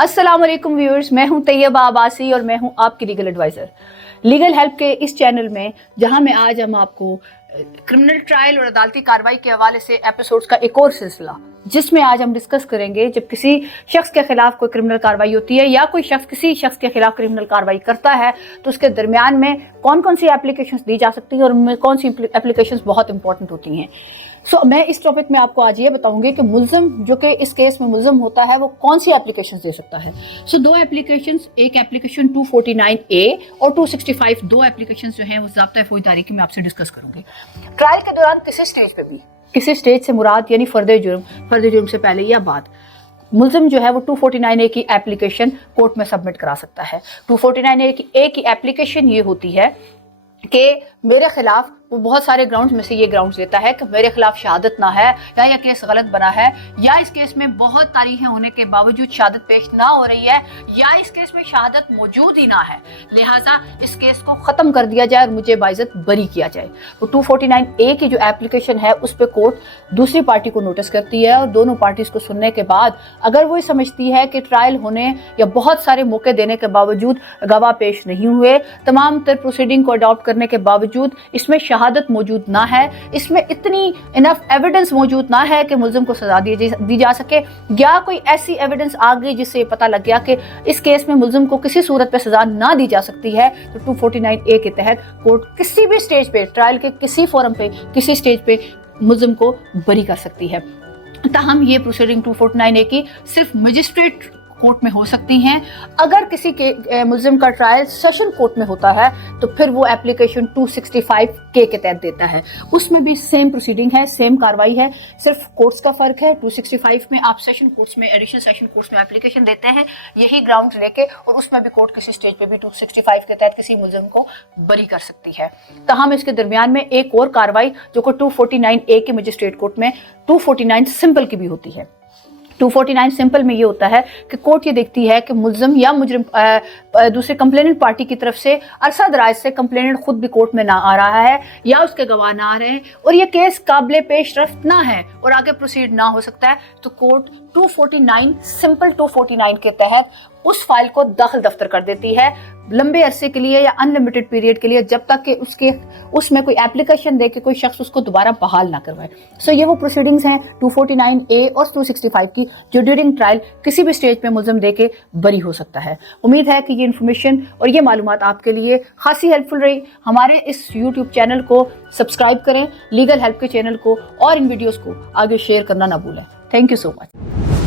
अस्सलाम वालेकुम व्यूअर्स, मैं हूं तैयबा आबासी और मैं हूं आपकी लीगल एडवाइज़र। लीगल हेल्प के इस चैनल में जहां मैं आज हम आपको क्रिमिनल ट्रायल और अदालती कार्रवाई के हवाले से एपिसोड्स का एक और सिलसिला, जिसमें आज हम डिस्कस करेंगे जब किसी शख्स के खिलाफ कोई क्रिमिनल कार्रवाई होती है या कोई शख्स किसी शख्स के खिलाफ क्रिमिनल कार्रवाई करता है तो उसके दरमियान में कौन कौन सी एप्लीकेशंस दी जा सकती है और उनमें कौन सी एप्लीकेशंस बहुत इंपॉर्टेंट होती हैं। मैं इस टॉपिक में आपको आज ये बताऊंगी कि मुल्ज़िम जो कि इस केस में मुल्ज़िम होता है वो कौन सी एप्लीकेशंस दे सकता है। दो एप्लीकेशंस, एक एप्लीकेशन 249A और 265, दो एप्लीकेशंस जो हैं वो ज़ाब्ता फौजदारी की मैं आपसे डिस्कस करूंगी। ट्रायल के दौरान किसी स्टेज पे भी, किसी स्टेज से मुराद यानी फर्द जुर्म से पहले या बाद, मुल्ज़िम जो है वो 249A की एप्लीकेशन कोर्ट में सबमिट करा सकता है। 249A की एप्लीकेशन ये होती है कि मेरे खिलाफ, वो बहुत सारे ग्राउंड्स में से ये ग्राउंड्स देता है कि मेरे खिलाफ शहादत ना है या यह केस गलत बना है या इस केस में बहुत तारीखें होने के बावजूद शहादत पेश ना हो रही है या इस केस में शहादत मौजूद ही ना है, लिहाजा इस केस को ख़त्म कर दिया जाए और मुझे बाइज़्ज़त बरी किया जाए। तो 249A की जो एप्लीकेशन है उस पर कोर्ट दूसरी पार्टी को नोटिस करती है और दोनों पार्टीज़ को सुनने के बाद अगर वो समझती है कि ट्रायल होने या बहुत सारे मौके देने के बावजूद गवाह पेश नहीं हुए, तमाम तर प्रोसीडिंग को अडॉप्ट करने के बावजूद इसमें शहादत मौजूद ना है, इसमें इतनी इनफ एविडेंस मौजूद ना है कि मुल्ज़िम को सजा दी जा सके, या कोई ऐसी एविडेंस आ गई जिससे पता लग गया कि इस केस में मुल्ज़िम को किसी सूरत पे सजा ना दी जा सकती है, तो 249A के तहत कोर्ट किसी भी स्टेज पे, ट्रायल के किसी फोरम पे, किसी स्टेज पे मुल्ज़िम को बरी कर सकती है। ताहम ये प्रोसीडिंग 249A की सिर्फ मजिस्ट्रेट कोर्ट में हो सकती हैं। अगर किसी के मुल्ज़िम का ट्रायल सेशन कोर्ट में होता है तो फिर वो एप्लीकेशन 265K के तहत देता है। उसमें भी सेम प्रोसीडिंग है, सेम कार्रवाई है, सिर्फ कोर्ट्स का फ़र्क है। 265 में आप सेशन कोर्ट्स में, एडिशनल सेशन कोर्ट्स में एप्लीकेशन देते हैं यही ग्राउंड लेके, और उसमें भी कोर्ट किसी स्टेज पे भी 265 के तहत किसी मुल्ज़िम को बरी कर सकती है। ताहम इसके दरमियान में एक और कार्रवाई जो कि 249A के मजिस्ट्रेट कोर्ट में 249 सिंपल की भी होती है। 249 सिंपल में ये होता है कि कोर्ट ये देखती है कि मुल्ज़िम या मुजरिम दूसरे कंप्लेनेंट पार्टी की तरफ से अरसा दराज से कंप्लेनेंट खुद भी कोर्ट में ना आ रहा है या उसके गवाह ना आ रहे हैं और ये केस काबिल पेश रफ्त ना है और आगे प्रोसीड ना हो सकता है, तो कोर्ट 249 सिंपल 249 के तहत उस फाइल को दाखिल दफ्तर कर देती है लंबे अरसे के लिए या अनलिमिटेड पीरियड के लिए, जब तक कि उसमें कोई एप्लीकेशन दे के कोई शख्स उसको दोबारा बहाल ना करवाए। ये वो प्रोसीडिंग्स हैं 249A और 265 की जो ड्यूरिंग ट्रायल किसी भी स्टेज पे मुल्ज़िम दे के बरी हो सकता है। उम्मीद है कि ये इन्फॉर्मेशन और ये मालूमात आपके लिए खासी हेल्पफुल रही। हमारे इस YouTube चैनल को सब्सक्राइब करें, लीगल हेल्प के चैनल को, और इन वीडियोज़ को आगे शेयर करना ना भूलें। Thank you so much.